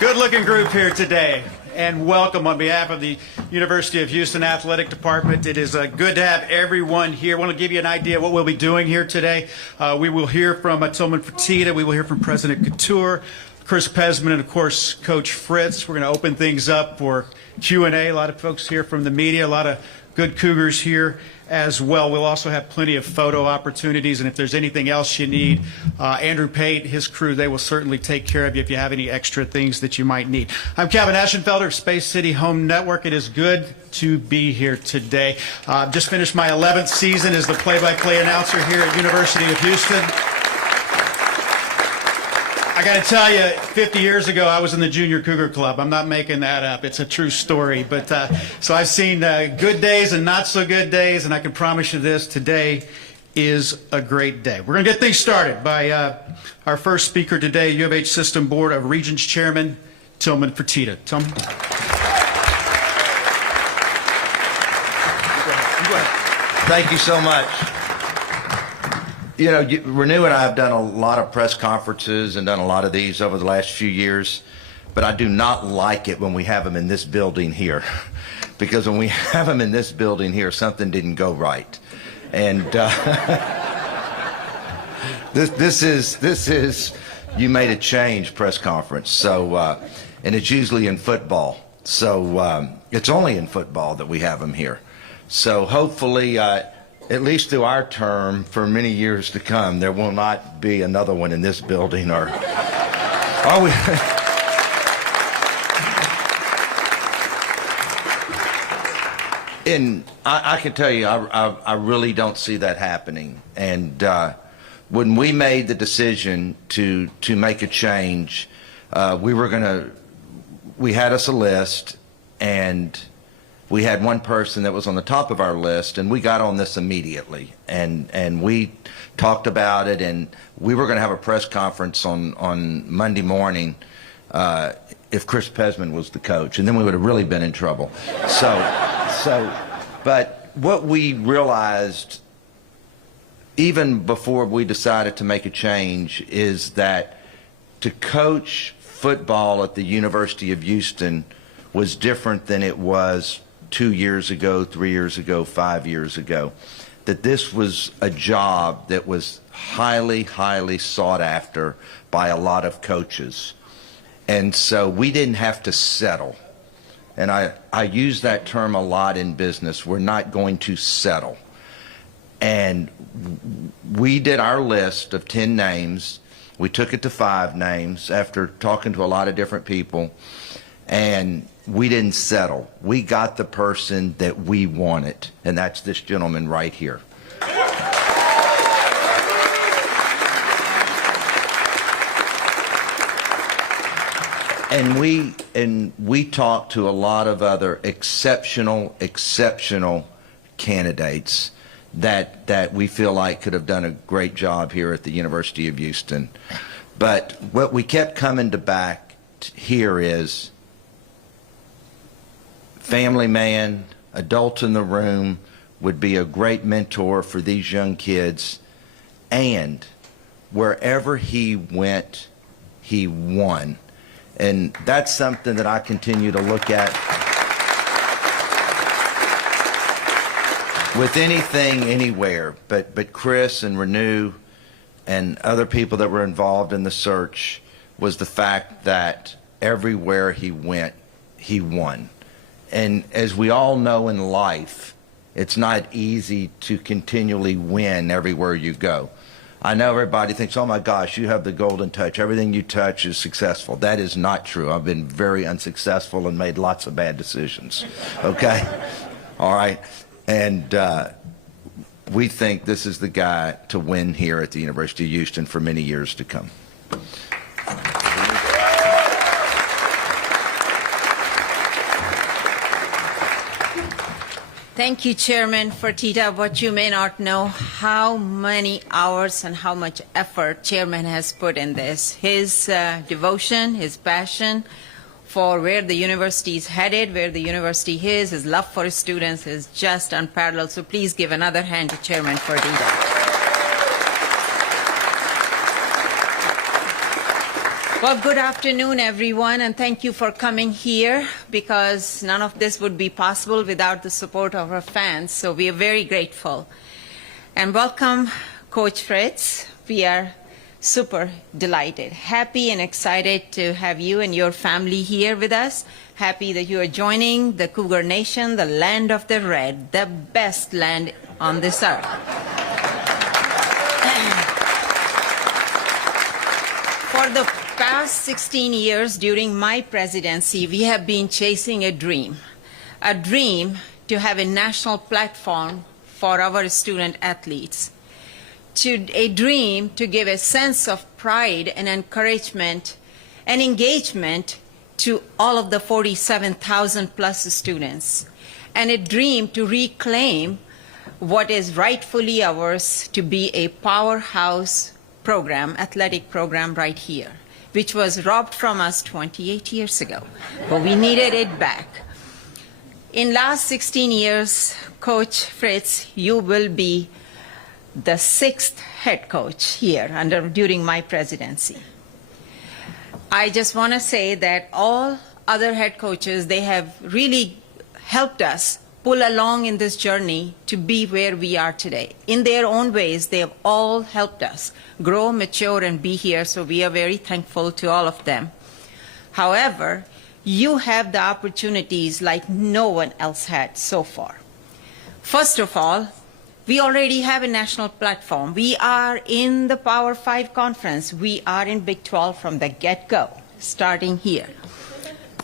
Good-looking group here today, and welcome on behalf of the University of Houston Athletic Department. It is good to have everyone here. I want to give you an idea of what we'll be doing here today. We will hear from Tillman Fertitta. We will hear from President Couture, Chris Pesman, and of course, Coach Fritz. We're going to open things up for Q&A. A lot of folks here from the media, a lot of good Cougars here as well. We'll also have plenty of photo opportunities, and if there's anything else you need, Andrew Pate, his crew, they will certainly take care of you if you have any extra things that you might need. I'm Kevin Aschenfelder of Space City Home Network. It is good to be here today. Just finished my 11th season as the play-by-play announcer here at University of Houston. I got to tell you, 50 years ago, I was in the Junior Cougar Club. I'm not making that up. It's a true story. But so I've seen good days and not so good days, and I can promise you this, today is a great day. We're going to get things started by our first speaker today, U of H System Board of Regents Chairman, Tillman Fertitta. Tillman. Thank you so much. You know, Renew and I have done a lot of press conferences and done a lot of these over the last few years, but I do not like it when we have them in this building here. Because when we have them in this building here, something didn't go right. And this is you made a change press conference. So, and it's usually in football. So it's only in football that we have them here. So hopefully, at least through our term, for many years to come, there will not be another one in this building, or are we? And I can tell you, I really don't see that happening. And when we made the decision to make a change, we had us a list, and we had one person that was on the top of our list, and we got on this immediately, and we talked about it, and we were going to have a press conference on Monday morning if Chris Pesman was the coach, and then we would have really been in trouble. But what we realized, even before we decided to make a change, is that to coach football at the University of Houston was different than it was 2 years ago, 3 years ago, 5 years ago. That this was a job that was highly, highly sought after by a lot of coaches. And so we didn't have to settle. And I use that term a lot in business. We're not going to settle. And we did our list of 10 names. We took it to 5 names after talking to a lot of different people. And we didn't settle. We got the person that we wanted. And that's this gentleman right here. And we talked to a lot of other exceptional candidates that we feel like could have done a great job here at the University of Houston. But what we kept coming to back here is family man, adult in the room, would be a great mentor for these young kids. And wherever he went, he won. And that's something that I continue to look at with anything, anywhere. But Chris and Renew and other people that were involved in the search was the fact that everywhere he went, he won. And as we all know in life, it's not easy to continually win everywhere you go. I know everybody thinks, oh my gosh, you have the golden touch. Everything you touch is successful. That is not true. I've been very unsuccessful and made lots of bad decisions. Okay? All right? And we think this is the guy to win here at the University of Houston for many years to come. Thank you, Chairman Fertitta. What you may not know, how many hours and how much effort Chairman has put in this. His devotion, his passion for where the university is headed, where the university is, his love for his students is just unparalleled. So please give another hand to Chairman Fertitta. Well, good afternoon, everyone, and thank you for coming here, because none of this would be possible without the support of our fans, so we are very grateful. And welcome, Coach Fritz. We are super delighted, happy and excited to have you and your family here with us. Happy that you are joining the Cougar Nation, the land of the red, the best land on this earth. For the past 16 years during my presidency, we have been chasing a dream to have a national platform for our student athletes, a dream to give a sense of pride and encouragement and engagement to all of the 47,000 plus students, and a dream to reclaim what is rightfully ours to be a powerhouse program, athletic program right here, which was robbed from us 28 years ago, but we needed it back. In last 16 years, Coach Fritz, you will be the 6th head coach here during my presidency. I just want to say that all other head coaches, they have really helped us pull along in this journey to be where we are today. In their own ways, they have all helped us grow, mature, and be here, so we are very thankful to all of them. However, you have the opportunities like no one else had so far. First of all, we already have a national platform. We are in the Power 5 conference. We are in Big 12 from the get-go, starting here.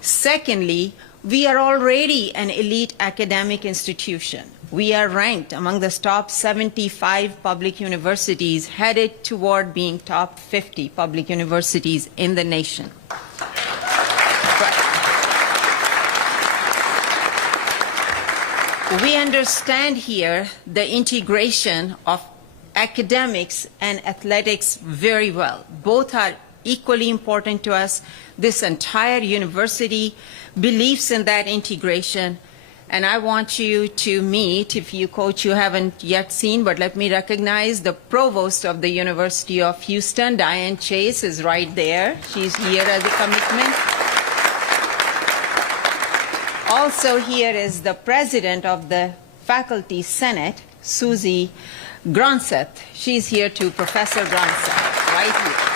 Secondly, we are already an elite academic institution. We are ranked among the top 75 public universities, headed toward being top 50 public universities in the nation. We understand here the integration of academics and athletics very well. Both are equally important to us. This entire university believes in that integration. And I want you to meet, if you coach you haven't yet seen, but let me recognize the provost of the University of Houston, Diane Chase, is right there. She's here as a commitment. Also here is the president of the Faculty Senate, Susie Gronseth. She's here too, Professor Gronseth, right here.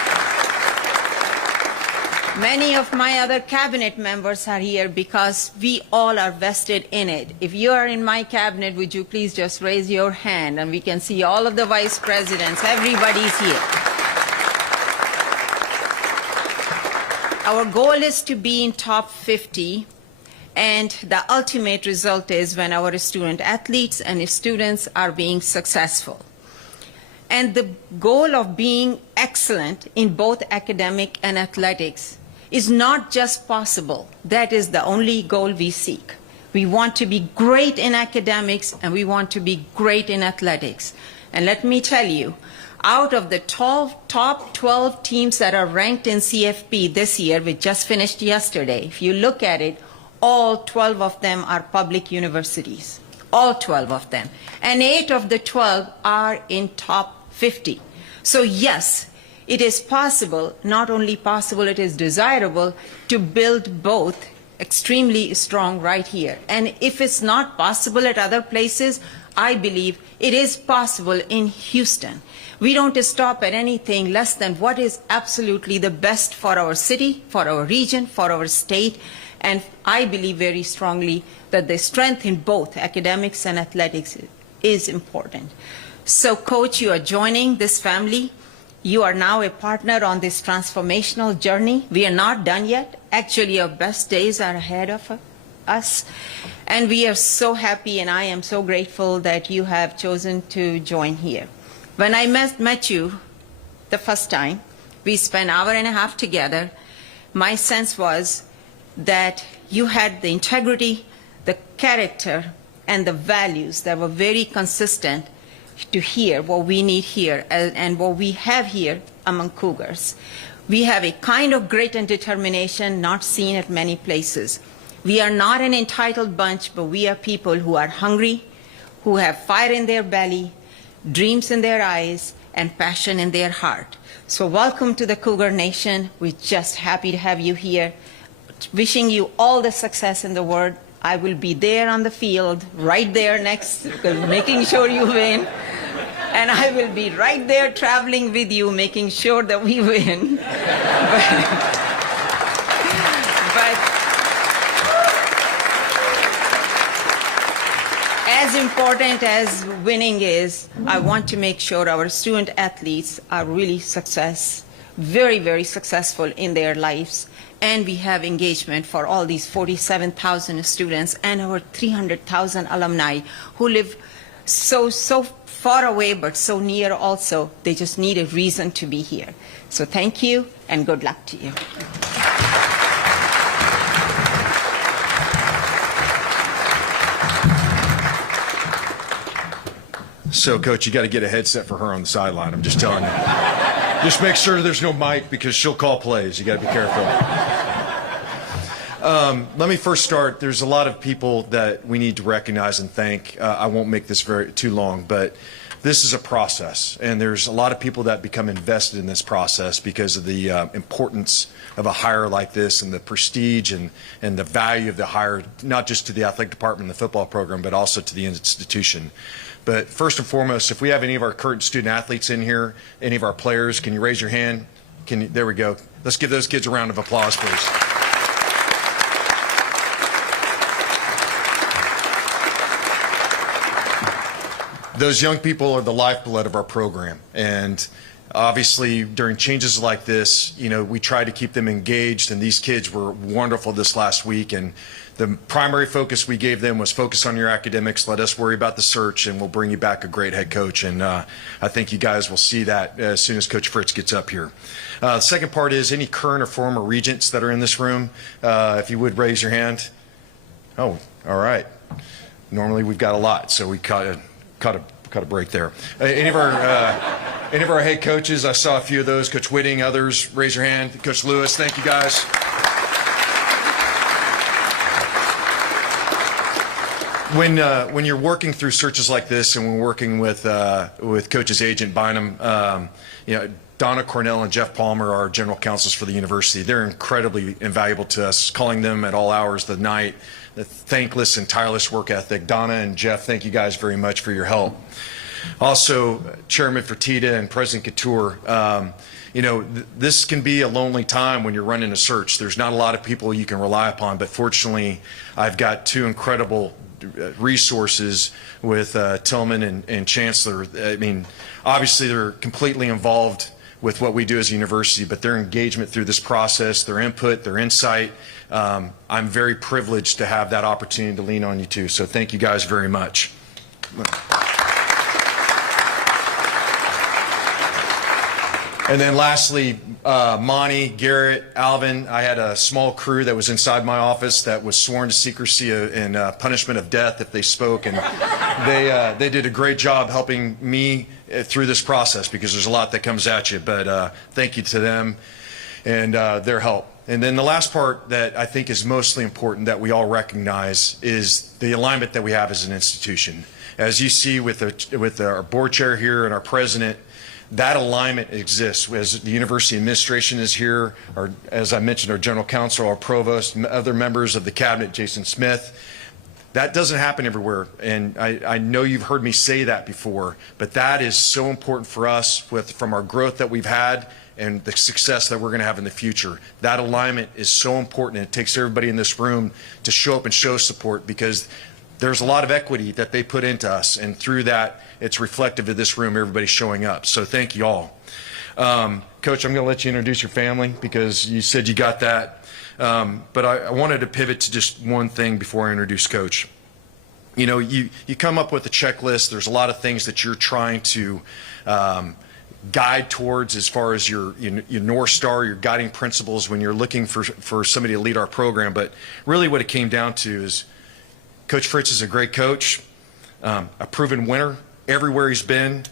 Many of my other cabinet members are here because we all are vested in it. If you are in my cabinet, would you please just raise your hand and we can see all of the vice presidents. Everybody's here. Our goal is to be in top 50, and the ultimate result is when our student athletes and students are being successful. And the goal of being excellent in both academic and athletics is not just possible. That is the only goal we seek. We want to be great in academics and we want to be great in athletics. And let me tell you, out of the top 12 teams that are ranked in CFP this year, we just finished yesterday, if you look at it, all 12 of them are public universities. All 12 of them. And 8 of the 12 are in top 50. So yes, it is possible, not only possible, it is desirable to build both extremely strong right here. And if it's not possible at other places, I believe it is possible in Houston. We don't stop at anything less than what is absolutely the best for our city, for our region, for our state. And I believe very strongly that the strength in both academics and athletics is important. So, Coach, you are joining this family. You are now a partner on this transformational journey. We are not done yet. Actually, our best days are ahead of us. And we are so happy, and I am so grateful that you have chosen to join here. When I met you the first time, we spent an hour and a half together. My sense was that you had the integrity, the character, and the values that were very consistent to hear what we need here and what we have here among Cougars. We have a kind of grit and determination not seen at many places. We are not an entitled bunch, but we are people who are hungry, who have fire in their belly, dreams in their eyes, and passion in their heart. So welcome to the Cougar Nation. We're just happy to have you here. Wishing you all the success in the world. I will be there on the field, right there next, making sure you win. And I will be right there traveling with you, making sure that we win. But as important as winning is, I want to make sure our student athletes are really very, very successful in their lives. And we have engagement for all these 47,000 students and our 300,000 alumni who live so far away but so near also. They just need a reason to be here. So thank you and good luck to you. So, Coach, you got to get a headset for her on the sideline. I'm just telling you. Just make sure there's no mic because she'll call plays. You got to be careful. Let me first start. There's a lot of people that we need to recognize and thank. I won't make this too long, but this is a process, and there's a lot of people that become invested in this process because of the importance of a hire like this and the prestige and the value of the hire, not just to the athletic department and the football program, but also to the institution. But first and foremost, if we have any of our current student athletes in here, any of our players, can you raise your hand? There we go. Let's give those kids a round of applause, please. Those young people are the lifeblood of our program, and obviously during changes like this, you know, we try to keep them engaged, and these kids were wonderful this last week, and the primary focus we gave them was focus on your academics, let us worry about the search, and we'll bring you back a great head coach. And I think you guys will see that as soon as Coach Fritz gets up here. The second part is any current or former regents that are in this room, if you would raise your hand. Oh, all right. Normally we've got a lot, so we caught a break there. Any of our head coaches, I saw a few of those. Coach Whitting, others, raise your hand. Coach Lewis, thank you guys. when you're working through searches like this, and we're working with Coach's agent Bynum, Donna Cornell and Jeff Palmer are general counsels for the university. They're incredibly invaluable to us, calling them at all hours of the night. The thankless and tireless work ethic. Donna and Jeff, thank you guys very much for your help. Also, Chairman Fertitta and President Couture, this can be a lonely time when you're running a search. There's not a lot of people you can rely upon, but fortunately, I've got two incredible resources with Tillman and Chancellor. I mean, obviously, they're completely involved with what we do as a university, but their engagement through this process, their input, their insight, I'm very privileged to have that opportunity to lean on you too. So thank you guys very much. And then lastly, Monty, Garrett, Alvin, I had a small crew that was inside my office that was sworn to secrecy and punishment of death if they spoke, and they did a great job helping me through this process, because there's a lot that comes at you, but thank you to them and their help. And then the last part that I think is mostly important that we all recognize is the alignment that we have as an institution. As you see with our board chair here and our president, that alignment exists. As the university administration is here, or as I mentioned, our general counsel, our provost, other members of the cabinet, Jason Smith. That doesn't happen everywhere, and I know you've heard me say that before, but that is so important for us from our growth that we've had and the success that we're going to have in the future. That alignment is so important, and it takes everybody in this room to show up and show support, because there's a lot of equity that they put into us, and through that, it's reflective of this room, everybody showing up. So thank you all. Coach, I'm going to let you introduce your family, because you said you got that. But I wanted to pivot to just one thing before I introduce Coach. You come up with a checklist. There's a lot of things that you're trying to guide towards as far as your North Star, your guiding principles when you're looking for somebody to lead our program. But really what it came down to is Coach Fritz is a great coach, a proven winner everywhere he's been,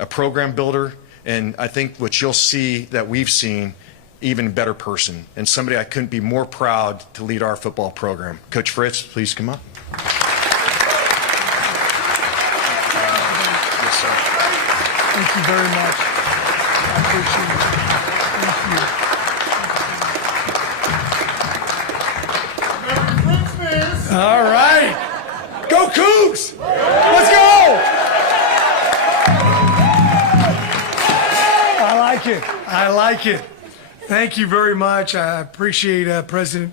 a program builder, and I think what you'll see that we've seen, even better person, and somebody I couldn't be more proud to lead our football program. Coach Fritz, please come up. Yes, sir. Thank you very much. I appreciate it. Thank you. All right. Go Cougs! Let's go! I like it. I like it. Thank you very much. I appreciate President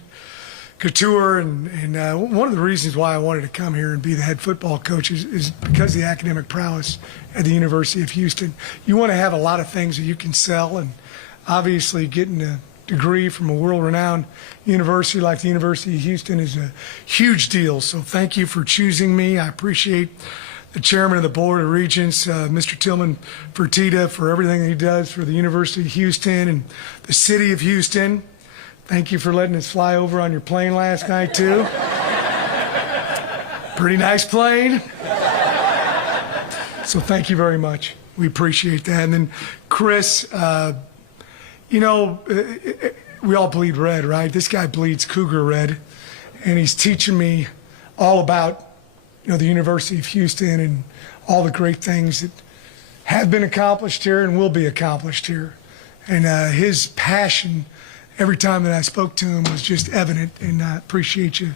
Couture, and one of the reasons why I wanted to come here and be the head football coach is because of the academic prowess at the University of Houston. You want to have a lot of things that you can sell, and obviously getting a degree from a world-renowned university like the University of Houston is a huge deal. So thank you for choosing me. I appreciate the chairman of the Board of Regents, Mr. Tillman Fertitta, for everything that he does for the University of Houston and the city of Houston. Thank you for letting us fly over on your plane last night, too. Pretty nice plane. So thank you very much. We appreciate that. And then, Chris, we all bleed red, right? This guy bleeds Cougar red, and he's teaching me all about the University of Houston and all the great things that have been accomplished here and will be accomplished here. And his passion every time that I spoke to him was just evident, and I appreciate you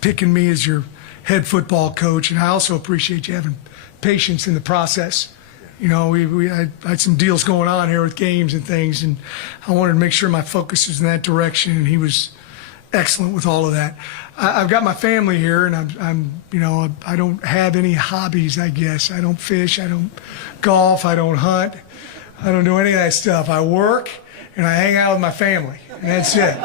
picking me as your head football coach. And I also appreciate you having patience in the process. I had some deals going on here with games and things, and I wanted to make sure my focus was in that direction, and he was excellent with all of that. I've got my family here, and I don't have any hobbies, I guess. I don't fish, I don't golf, I don't hunt, I don't do any of that stuff. I work and I hang out with my family, and that's it.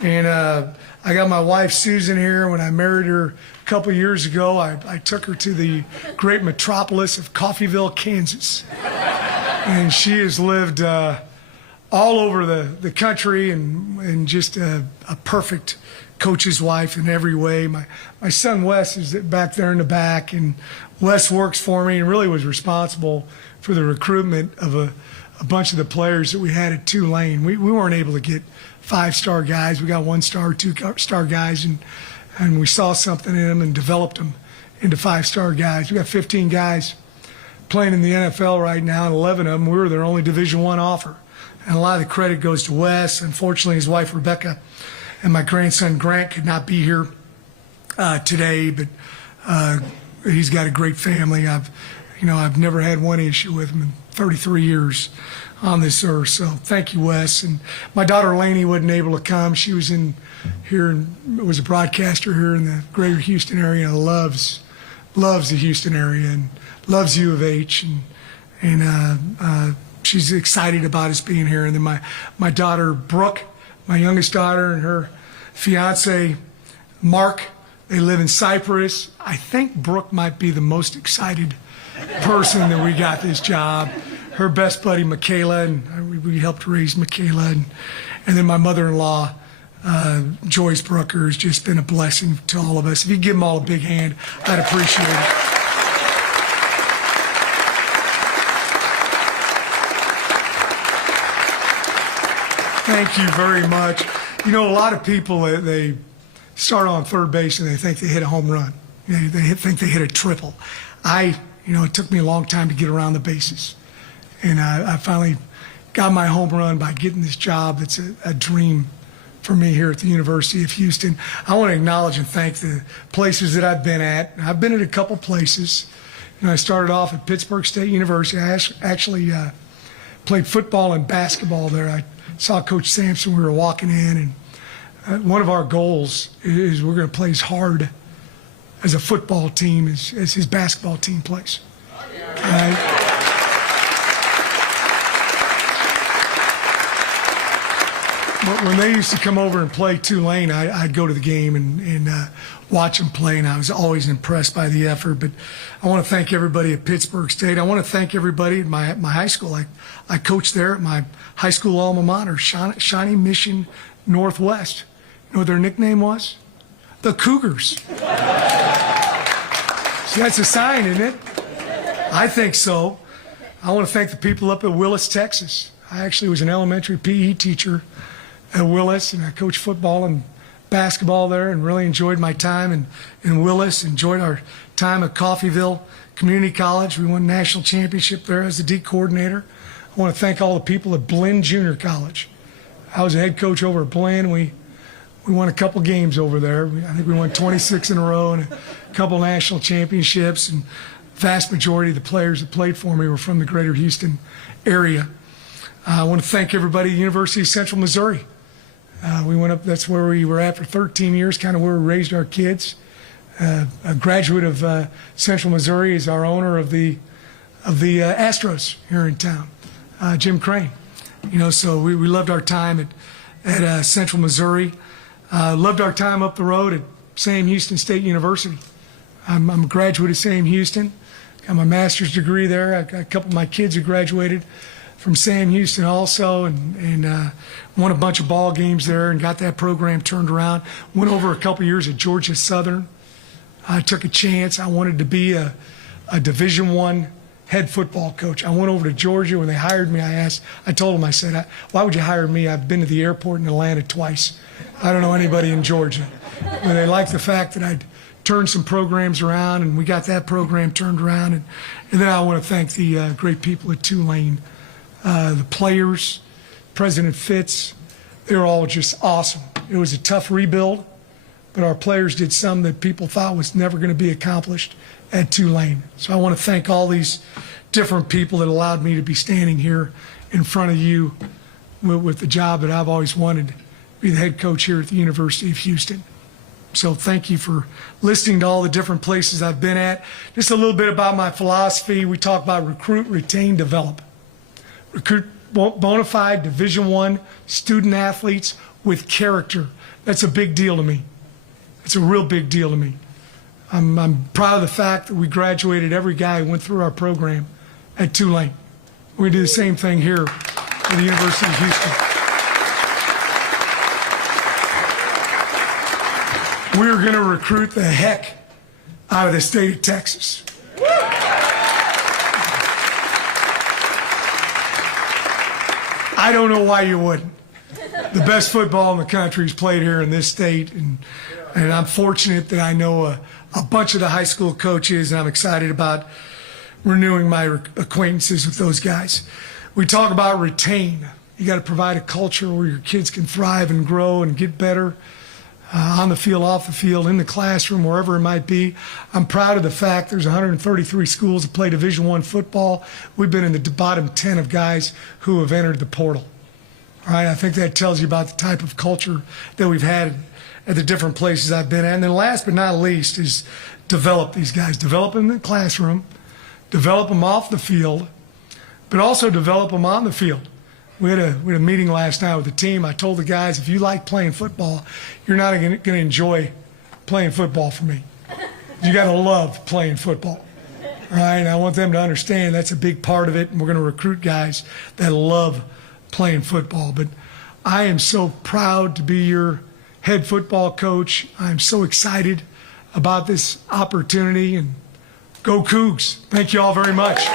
And I got my wife Susan here. When I married her a couple years ago, I took her to the great metropolis of Coffeyville, Kansas, and she has lived all over the country and just a perfect coach's wife in every way. My son Wes is back there in the back, and Wes works for me and really was responsible for the recruitment of a bunch of the players that we had at Tulane. We weren't able to get 5-star guys. We got 1-star, 2-star guys, and and we saw something in them and developed them into five-star guys. We got 15 guys playing in the NFL right now, and 11 of them, we were their only Division I offer. And a lot of the credit goes to Wes. Unfortunately, his wife, Rebecca, and my grandson, Grant, could not be here today, but he's got a great family. I've never had one issue with him in 33 years on this earth. So thank you, Wes. And my daughter Lainey wasn't able to come. She was in here and was a broadcaster here in the greater Houston area and loves the Houston area and loves U of H. And she's excited about us being here. And then my daughter Brooke, my youngest daughter, and her fiance Mark, they live in Cyprus. I think Brooke might be the most excited person that we got this job. Her best buddy Michaela, and we helped raise Michaela, and then my mother-in-law Joyce Brooker has just been a blessing to all of us. If you give them all a big hand, I'd appreciate it. Thank you very much. You know, a lot of people, they start on third base and they think they hit a home run. They think they hit a triple. It took me a long time to get around the bases. And I finally got my home run by getting this job. It's a dream for me here at the University of Houston. I want to acknowledge and thank the places that I've been at. I've been at a couple places. I started off at Pittsburgh State University. I actually played football and basketball there. I saw Coach Sampson. We were walking in, and one of our goals is we're going to play as hard as a football team as his basketball team plays. But when they used to come over and play Tulane, I'd go to the game and watch them play, and I was always impressed by the effort. But I want to thank everybody at Pittsburgh State. I want to thank everybody at my high school. I coached there at my high school alma mater, Shawnee Mission Northwest. You know what their nickname was? The Cougars. See, that's a sign, isn't it? I think so. I want to thank the people up at Willis, Texas. I actually was an elementary PE teacher at Willis, and I coached football and basketball there and really enjoyed my time in Willis, enjoyed our time at Coffeyville Community College. We won a national championship there as the D coordinator. I want to thank all the people at Blinn Junior College. I was a head coach over at Blinn. We won a couple games over there. I think we won 26 in a row and a couple national championships, and vast majority of the players that played for me were from the greater Houston area. I want to thank everybody at the University of Central Missouri. We went up, that's where we were at for 13 years, kind of where we raised our kids. A graduate of Central Missouri is our owner of the Astros here in town, Jim Crane. So we loved our time at Central Missouri. Loved our time up the road at Sam Houston State University. I'm a graduate of Sam Houston. Got my master's degree there. I got a couple of my kids who graduated from Sam Houston also, and won a bunch of ball games there and got that program turned around. Went over a couple years at Georgia Southern. I took a chance. I wanted to be a Division I head football coach. I went over to Georgia. When they hired me, I told them, I said, why would you hire me? I've been to the airport in Atlanta twice. I don't know anybody in Georgia. But they liked the fact that I'd turned some programs around, and we got that program turned around. And then I want to thank the great people at Tulane. The players, President Fitz, they were all just awesome. It was a tough rebuild, but our players did something that people thought was never going to be accomplished at Tulane. So I want to thank all these different people that allowed me to be standing here in front of you with the job that I've always wanted, to be the head coach here at the University of Houston. So thank you for listening to all the different places I've been at. Just a little bit about my philosophy. We talk about recruit, retain, develop. Recruit bona fide Division I student athletes with character. That's a big deal to me. It's a real big deal to me. I'm proud of the fact that we graduated every guy who went through our program at Tulane. We're going to do the same thing here at the University of Houston. We're going to recruit the heck out of the state of Texas. I don't know why you wouldn't. The best football in the country is played here in this state, and And I'm fortunate that I know a bunch of the high school coaches, and I'm excited about renewing my acquaintances with those guys. We talk about retain. You got to provide a culture where your kids can thrive and grow and get better on the field, off the field, in the classroom, wherever it might be. I'm proud of the fact there's 133 schools that play Division I football. We've been in the bottom 10 of guys who have entered the portal. All right, I think that tells you about the type of culture that we've had at the different places I've been at. And then last but not least is develop these guys. Develop them in the classroom, develop them off the field, but also develop them on the field. We had a meeting last night with the team. I told the guys, if you like playing football, you're not going to enjoy playing football for me. You got to love playing football. All right, and I want them to understand that's a big part of it, and we're going to recruit guys that love playing football. But I am so proud to be your head football coach. I'm so excited about this opportunity, and go Cougs. Thank you all very much.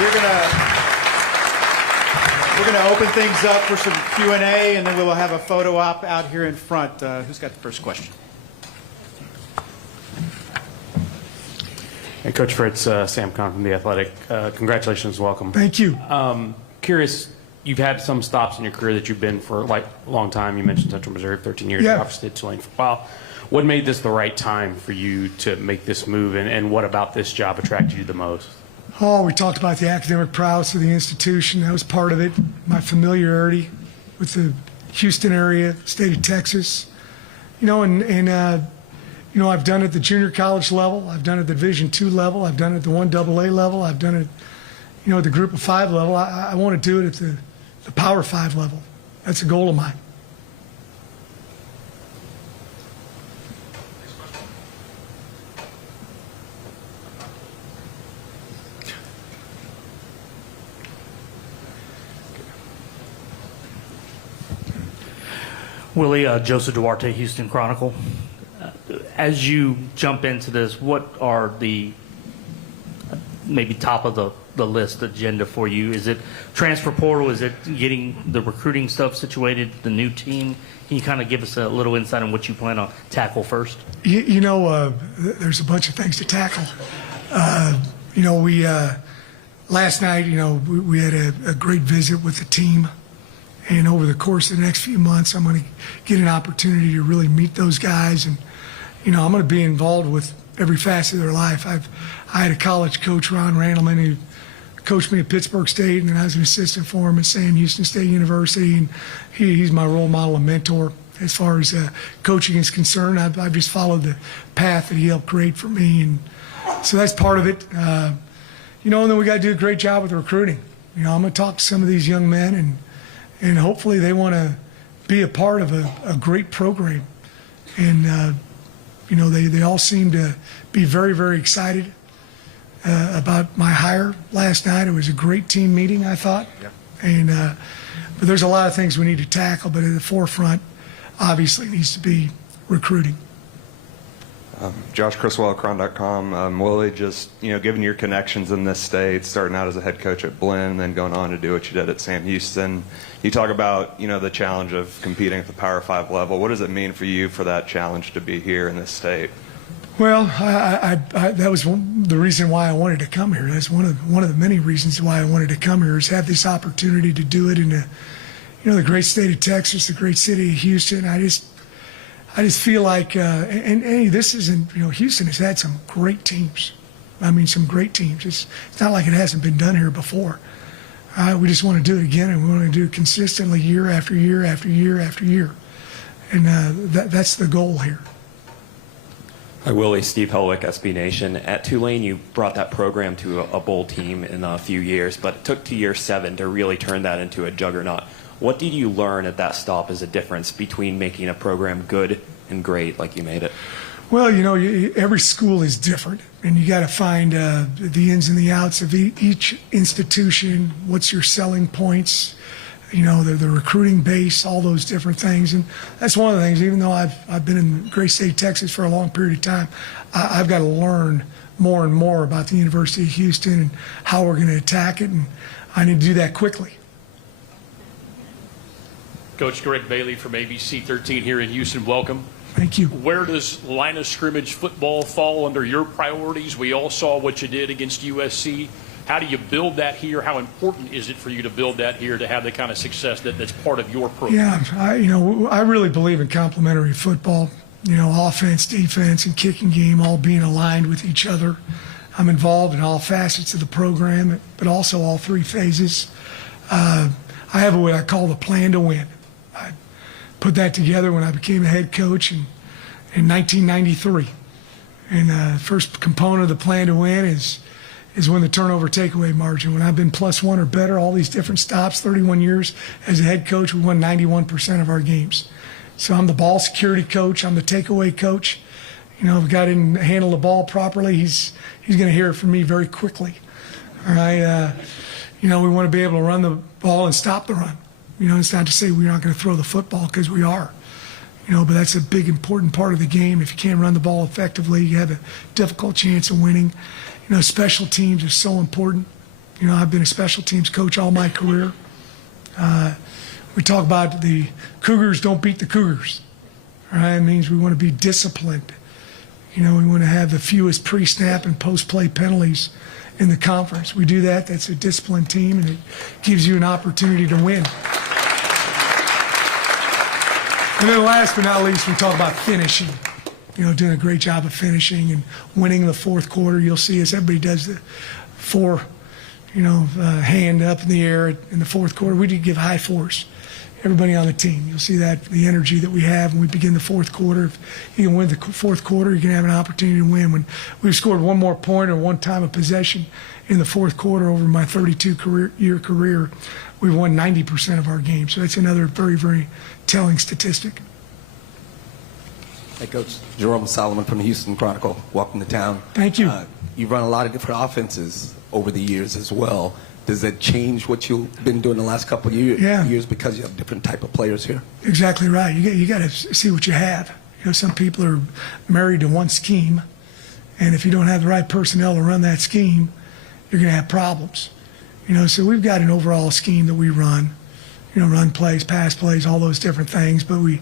We're gonna open things up for some Q&A, and then we will have a photo op out here in front. Who's got the first question? Hey, Coach Fritz, Sam Kahn from The Athletic. Congratulations, welcome. Thank you. Curious, you've had some stops in your career that you've been for like a long time. You mentioned Central Missouri, 13 years. Yeah. You obviously did Tulane for a while. What made this the right time for you to make this move, and what about this job attracted you the most? Oh, we talked about the academic prowess of the institution. That was part of it. My familiarity with the Houston area, state of Texas. You know, I've done it at the junior college level. I've done it at the Division II level. I've done it at the 1AA level. I've done it, at the Group of 5 level. I want to do it at the Power 5 level. That's a goal of mine. Willie, Joseph Duarte, Houston Chronicle. As you jump into this, what are the maybe top of the list agenda for you? Is it transfer portal? Is it getting the recruiting stuff situated, the new team? Can you kind of give us a little insight on what you plan on tackle first? There's a bunch of things to tackle. Last night, we had a great visit with the team. And over the course of the next few months, I'm going to get an opportunity to really meet those guys. And, I'm going to be involved with every facet of their life. I had a college coach, Ron Randleman, who coached me at Pittsburgh State, and then I was an assistant for him at Sam Houston State University. And he's my role model and mentor as far as coaching is concerned. I've just followed the path that he helped create for me. And so that's part of it. And then we got to do a great job with recruiting. I'm going to talk to some of these young men, and hopefully they want to be a part of a great program. And, they all seem to be very, very excited about my hire last night. It was a great team meeting, I thought. Yeah. But there's a lot of things we need to tackle, but at the forefront, obviously, needs to be recruiting. Josh Criswell, Cron.com. Willie, just, given your connections in this state, starting out as a head coach at Blinn, then going on to do what you did at Sam Houston, you talk about, the challenge of competing at the Power 5 level. What does it mean for you for that challenge to be here in this state? Well, that was the reason why I wanted to come here. That's one of the many reasons why I wanted to come here, is have this opportunity to do it in the great state of Texas, the great city of Houston. I just feel like, this isn't, Houston has had some great teams. I mean, some great teams. It's not like it hasn't been done here before. We just want to do it again, and we want to do it consistently year after year after year after year. And that's the goal here. Hi, Willie. Steve Helwick, SB Nation. At Tulane, you brought that program to a bowl team in a few years, but it took to year 7 to really turn that into a juggernaut. What did you learn at that stop as a difference between making a program good and great like you made it? Well, every school is different, and you got to find the ins and the outs of each institution. What's your selling points? The recruiting base, all those different things. And that's one of the things, even though I've been in the great state of Texas for a long period of time, I've got to learn more and more about the University of Houston and how we're going to attack it, and I need to do that quickly. Coach Greg Bailey from ABC 13 here in Houston. Welcome. Thank you. Where does line of scrimmage football fall under your priorities? We all saw what you did against USC. How do you build that here? How important is it for you to build that here to have the kind of success that's part of your program? Yeah, I really believe in complementary football. Offense, defense, and kicking game all being aligned with each other. I'm involved in all facets of the program, but also all three phases. I have what I call the plan to win. I put that together when I became a head coach in 1993. And the first component of the plan to win is when the turnover takeaway margin. When I've been +1 or better, all these different stops, 31 years as a head coach, we won 91% of our games. So I'm the ball security coach. I'm the takeaway coach. If a guy didn't handle the ball properly, he's going to hear it from me very quickly. All right. We want to be able to run the ball and stop the run. It's not to say we're not going to throw the football, because we are. But that's a big, important part of the game. If you can't run the ball effectively, you have a difficult chance of winning. Special teams are so important. I've been a special teams coach all my career. We talk about the Cougars don't beat the Cougars. All right? It means we want to be disciplined. We want to have the fewest pre-snap and post-play penalties in the conference. We do that. That's a disciplined team, and it gives you an opportunity to win. And then last but not least, we talk about finishing. Doing a great job of finishing and winning the fourth quarter. You'll see us, everybody does the four, hand up in the air in the fourth quarter. We did give high fours, everybody on the team. You'll see that, the energy that we have when we begin the fourth quarter. If you can win the fourth quarter, you can have an opportunity to win. When we've scored one more point or one time of possession in the fourth quarter over my 32-year career, we've won 90% of our games. So that's another very, very telling statistic. Hey, Coach. Jerome Solomon from the Houston Chronicle. Welcome to town. Thank you. You've run a lot of different offenses over the years as well. Does that change what you've been doing the last couple of years because you have different type of players here? Exactly right. You got to see what you have. Some people are married to one scheme, and if you don't have the right personnel to run that scheme, you're going to have problems. So we've got an overall scheme that we run. Run plays, pass plays, all those different things, but we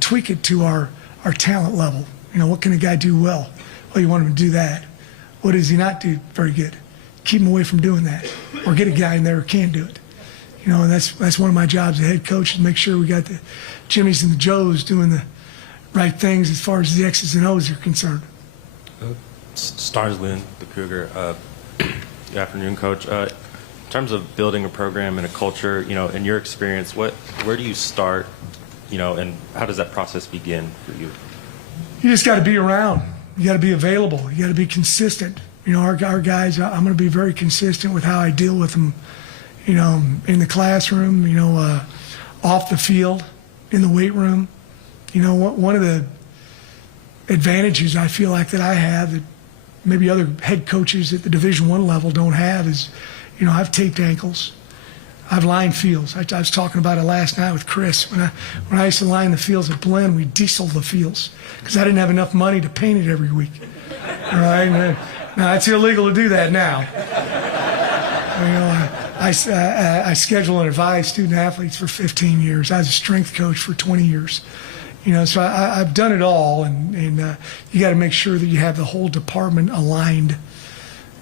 tweak it to our talent level. What can a guy do well? Well, you want him to do that. What does he not do very good? Keep him away from doing that, or get a guy in there who can do it. And that's one of my jobs as head coach, is make sure we got the Jimmies and the Joes doing the right things as far as the X's and O's are concerned. Starslin, the Cougar. Good afternoon, Coach. In terms of building a program and a culture, in your experience, where do you start, and how does that process begin for you? You just got to be around. You got to be available. You got to be consistent. Our guys, I'm going to be very consistent with how I deal with them, in the classroom, off the field, in the weight room. One of the advantages I feel like that I have that maybe other head coaches at the Division I level don't have is, I've taped ankles. I've lined fields. I was talking about it last night with Chris. When I used to line the fields at Blinn, we dieseled the fields because I didn't have enough money to paint it every week. All right? Now, it's illegal to do that now. I schedule and advise student athletes for 15 years. I was a strength coach for 20 years. So I've done it all, and you got to make sure that you have the whole department aligned,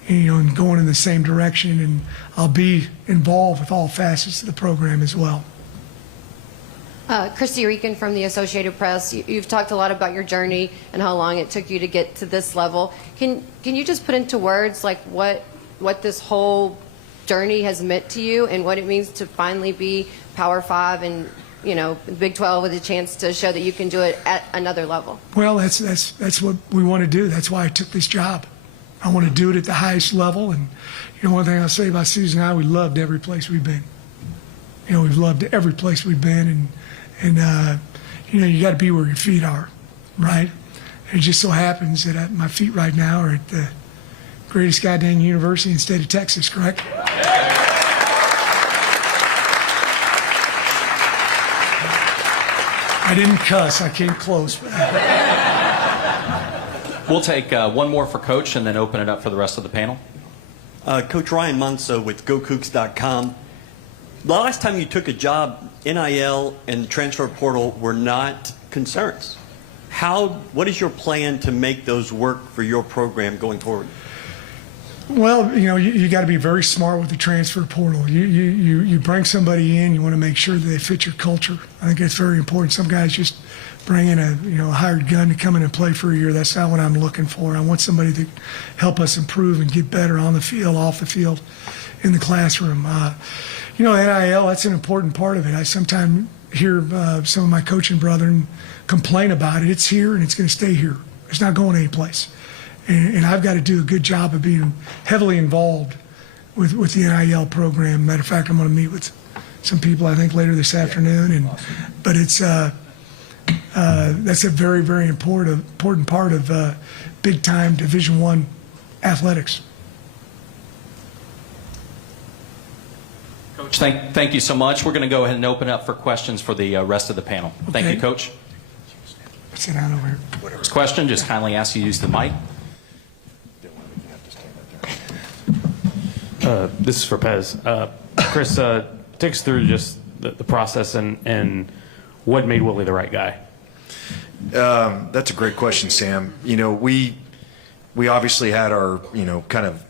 and going in the same direction. And I'll be involved with all facets of the program as well. Christy Reekin from the Associated Press. You've talked a lot about your journey and how long it took you to get to this level. Can you just put into words like what this whole journey has meant to you and what it means to finally be Power 5 and Big 12 with a chance to show that you can do it at another level? Well, that's what we want to do. That's why I took this job. I want to do it at the highest level. And one thing I'll say about Susan and I, we loved every place we've been. We've loved every place we've been, and you got to be where your feet are, right? And it just so happens that my feet right now are at the greatest goddamn university in the state of Texas, correct? I didn't cuss. I came close. We'll take one more for Coach and then open it up for the rest of the panel. Coach Ryan Munso with GoCooks.com. the last time you took a job, NIL and the transfer portal were not concerns. What is your plan to make those work for your program going forward? Well, you got to be very smart with the transfer portal. You bring somebody in, you want to make sure that they fit your culture. I think that's very important. Some guys just bring in a hired gun to come in and play for a year. That's not what I'm looking for. I want somebody to help us improve and get better on the field, off the field, in the classroom. NIL, that's an important part of it. I sometimes hear some of my coaching brethren complain about it. It's here and it's going to stay here. It's not going anyplace. And I've got to do a good job of being heavily involved with the NIL program. Matter of fact, I'm going to meet with some people, I think, later this afternoon. But it's that's a very, very important part of big-time Division I athletics. Coach, thank you so much. We're going to go ahead and open up for questions for the rest of the panel. Thank you, Coach. Sit down over here. First question, just kindly ask you to use the mic. This is for Pez. Chris, take us through just the process and what made Willie the right guy. That's a great question, Sam. We obviously had our kind of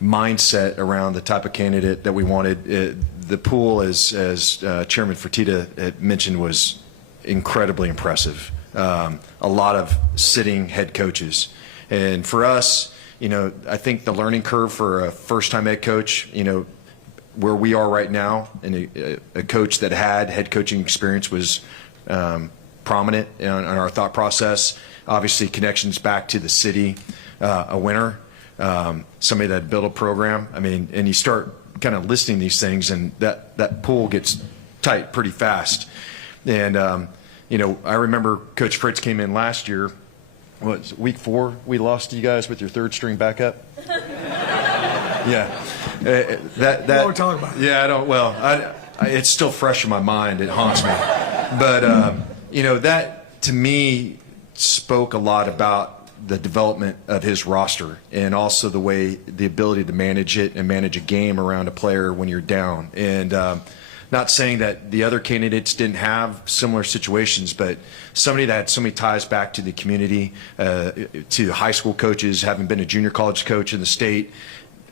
mindset around the type of candidate that we wanted. The pool, as Chairman Fertitta had mentioned, was incredibly impressive. A lot of sitting head coaches, and for us, I think the learning curve for a first-time head coach, where we are right now, and a coach that had head coaching experience was prominent in our thought process. Obviously, connections back to the city, a winner, somebody that built a program. And you start kind of listing these things, and that pool gets tight pretty fast. And I remember Coach Fritz came in last year. What, week 4 we lost to you guys with your third string backup? Yeah. That what we're talking about. Yeah, I don't. Well, it's still fresh in my mind. It haunts me. But that to me spoke a lot about the development of his roster, and also the ability to manage it and manage a game around a player when you're down. And not saying that the other candidates didn't have similar situations, but somebody that had so many ties back to the community, to high school coaches, having been a junior college coach in the state.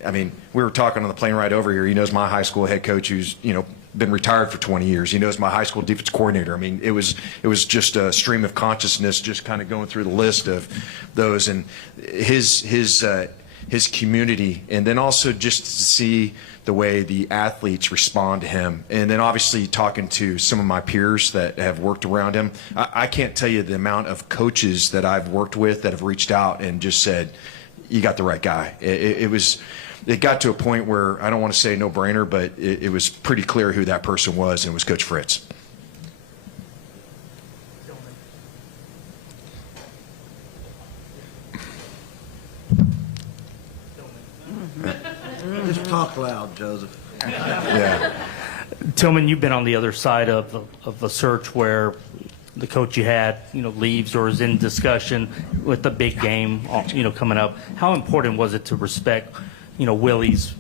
We were talking on the plane ride over here. He knows my high school head coach, who's been retired for 20 years. He knows my high school defense coordinator. It was just a stream of consciousness, just kind of going through the list of those, and his community, and then also just to see the way the athletes respond to him. And then obviously talking to some of my peers that have worked around him. I can't tell you the amount of coaches that I've worked with that have reached out and just said, you got the right guy. It got to a point where, I don't want to say no brainer, but it was pretty clear who that person was, and it was Coach Fritz. Just talk loud, Joseph. Yeah. Tillman, you've been on the other side of a search where the coach you had, leaves or is in discussion with the big game, coming up. How important was it to respect, Willie's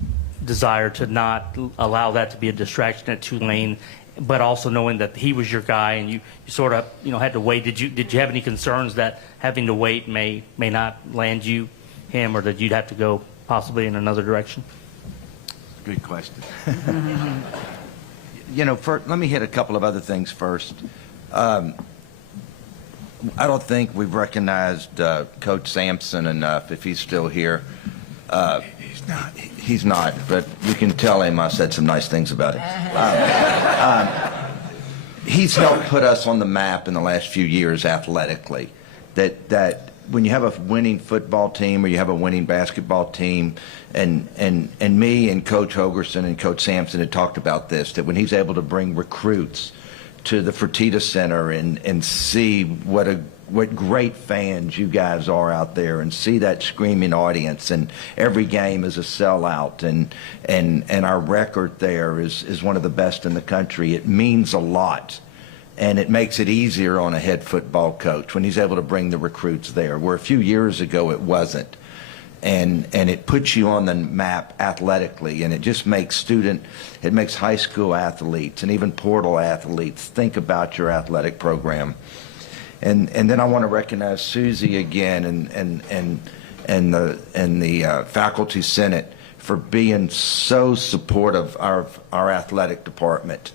desire to not allow that to be a distraction at Tulane, but also knowing that he was your guy and you sort of, had to wait? Did you have any concerns that having to wait may not land you him, or that you'd have to go possibly in another direction? Good question. Let me hit a couple of other things first. I don't think we've recognized Coach Sampson enough, if he's still here. He's not, but you can tell him I said some nice things about him. He's helped put us on the map in the last few years athletically. That when you have a winning football team or you have a winning basketball team, and me and Coach Hogerson and Coach Sampson had talked about this, that when he's able to bring recruits to the Fertitta Center and see what great fans you guys are out there, and see that screaming audience, and every game is a sellout, and our record there is one of the best in the country. It means a lot. And it makes it easier on a head football coach when he's able to bring the recruits there, where a few years ago it wasn't. and it puts you on the map athletically, and it just makes high school athletes and even portal athletes think about your athletic program. And then I want to recognize Susie again and the faculty senate for being so supportive of our athletic department.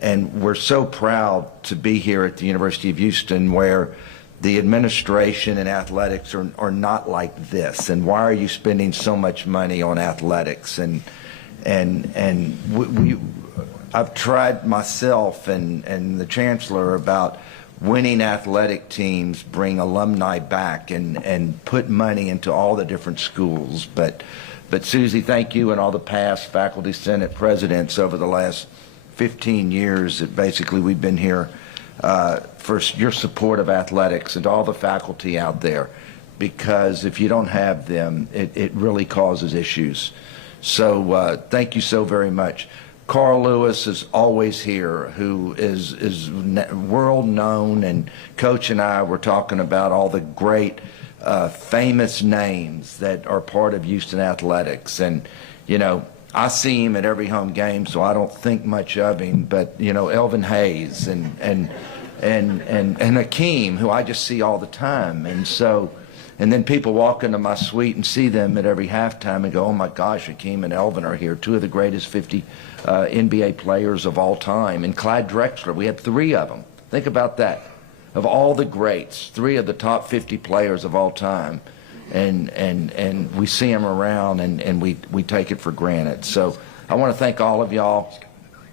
And we're so proud to be here at the University of Houston, where the administration and athletics are not like this. And why are you spending so much money on athletics? I've tried myself and the chancellor about winning athletic teams bring alumni back and put money into all the different schools. But Susie, thank you and all the past faculty senate presidents over the last 15 years that basically we've been here for your support of athletics, and to all the faculty out there, because if you don't have them, it really causes issues. So thank you so very much. Carl Lewis is always here, who is world known, and Coach and I were talking about all the great famous names that are part of Houston athletics. And you know, I see him at every home game, so I don't think much of him. But you know, Elvin Hayes and Akeem, who I just see all the time. And then people walk into my suite and see them at every halftime and go, oh my gosh, Akeem and Elvin are here, two of the greatest 50 NBA players of all time. And Clyde Drexler, we had 3 of them. Think about that. Of all the greats, 3 of the top 50 players of all time. And we see them around, and we take it for granted. So I want to thank all of y'all.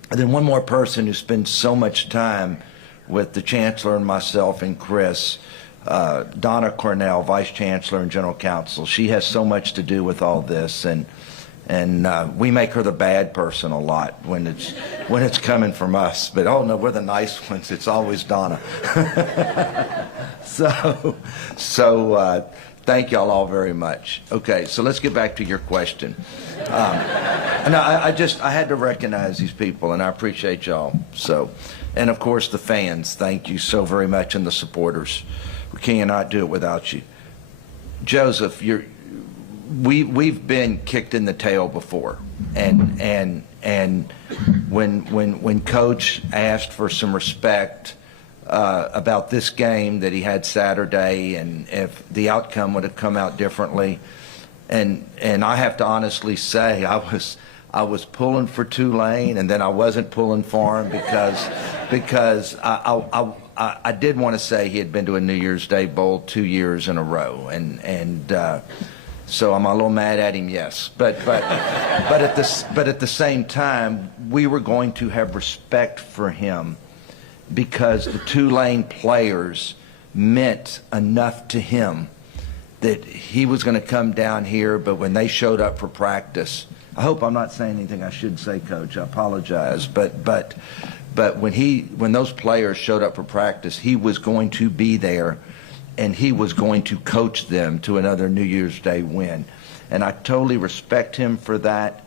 And then one more person who spends so much time with the Chancellor and myself and Chris, Donna Cornell, Vice Chancellor and General Counsel. She has so much to do with all this, and we make her the bad person a lot when it's coming from us. But oh no, we're the nice ones. It's always Donna. So thank y'all all very much. Okay, so let's get back to your question. And I had to recognize these people, and I appreciate y'all. So, and of course the fans, thank you so very much, and the supporters. We cannot do it without you. Joseph, we've been kicked in the tail before, and when Coach asked for some respect about this game that he had Saturday, and if the outcome would have come out differently, and I have to honestly say I was pulling for Tulane, and then I wasn't pulling for him because I did want to say he had been to a New Year's Day Bowl 2 years in a row, and so I'm a little mad at him, yes. But at the same time, we were going to have respect for him because the Tulane players meant enough to him that he was going to come down here. But when they showed up for practice, I hope I'm not saying anything I should say, Coach. I apologize, but when those players showed up for practice, he was going to be there, and he was going to coach them to another New Year's Day win. And I totally respect him for that,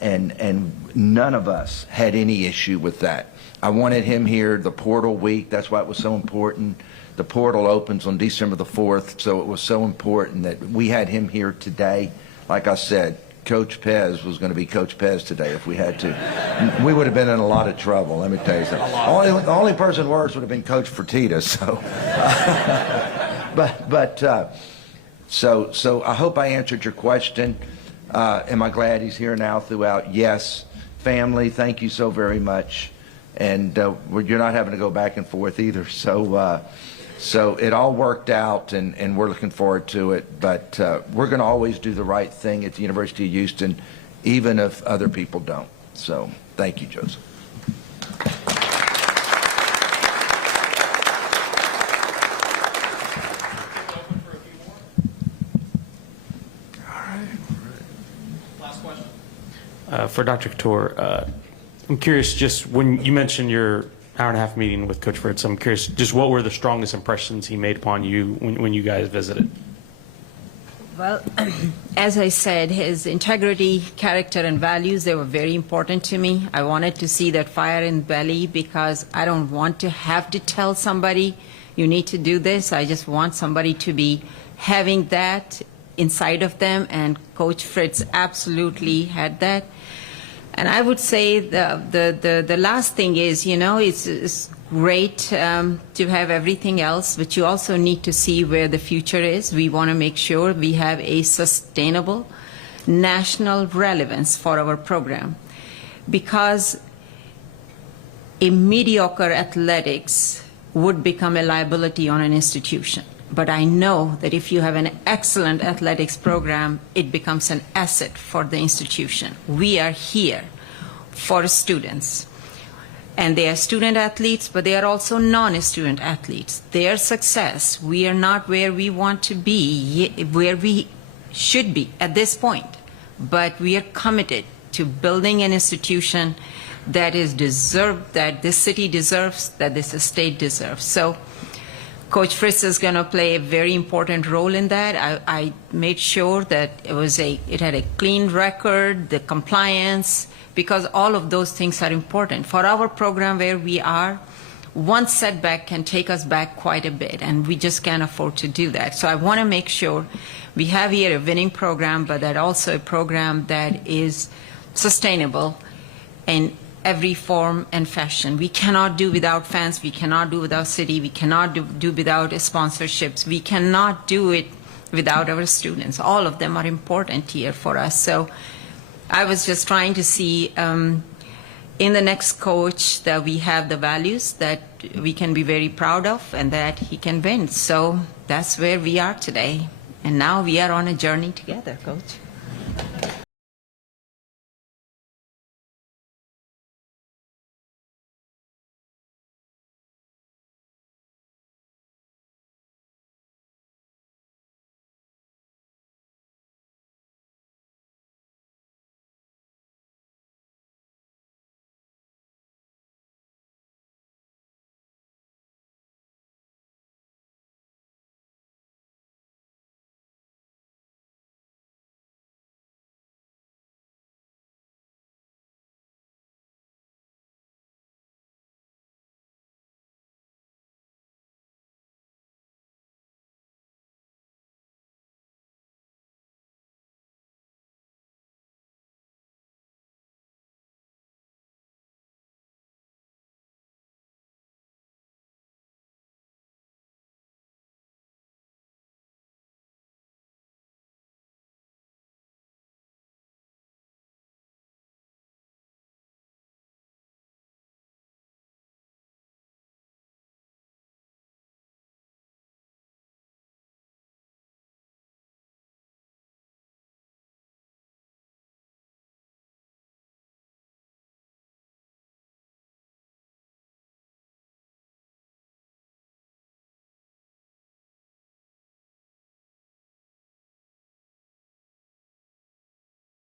and none of us had any issue with that. I wanted him here the portal week. That's why it was so important. The portal opens on December the 4th, so it was so important that we had him here today. Like I said, Coach Pez was going to be Coach Pez today if we had to. We would have been in a lot of trouble, let me tell you something. The only person worse would have been Coach Fertitta. So I hope I answered your question. Am I glad he's here now throughout? Yes. Family, thank you so very much. And you're not having to go back and forth either. So it all worked out, and we're looking forward to it. But we're going to always do the right thing at the University of Houston, even if other people don't. So thank you, Joseph. Last question. For Dr. Couture, I'm curious, just when you mentioned your hour-and-a-half meeting with Coach Fritz, I'm curious, just what were the strongest impressions he made upon you when you guys visited? Well, as I said, his integrity, character, and values, they were very important to me. I wanted to see that fire in belly because I don't want to have to tell somebody, you need to do this. I just want somebody to be having that inside of them, and Coach Fritz absolutely had that. And I would say the last thing is, it's great to have everything else, but you also need to see where the future is. We want to make sure we have a sustainable national relevance for our program, because a mediocre athletics would become a liability on an institution. But I know that if you have an excellent athletics program, it becomes an asset for the institution. We are here for students. And they are student athletes, but they are also non-student athletes. Their success, we are not where we want to be, where we should be at this point. But we are committed to building an institution that is deserved, that this city deserves, that this state deserves. So Coach Fritz is going to play a very important role in that. I made sure that it had a clean record, the compliance, because all of those things are important. For our program where we are, one setback can take us back quite a bit, and we just can't afford to do that. So I want to make sure we have here a winning program, but that also a program that is sustainable in every form and fashion. We cannot do without fans. We cannot do without city. We cannot do without sponsorships. We cannot do it without our students. All of them are important here for us. So I was just trying to see in the next coach that we have the values that we can be very proud of and that he can win. So that's where we are today. And now we are on a journey together, Coach.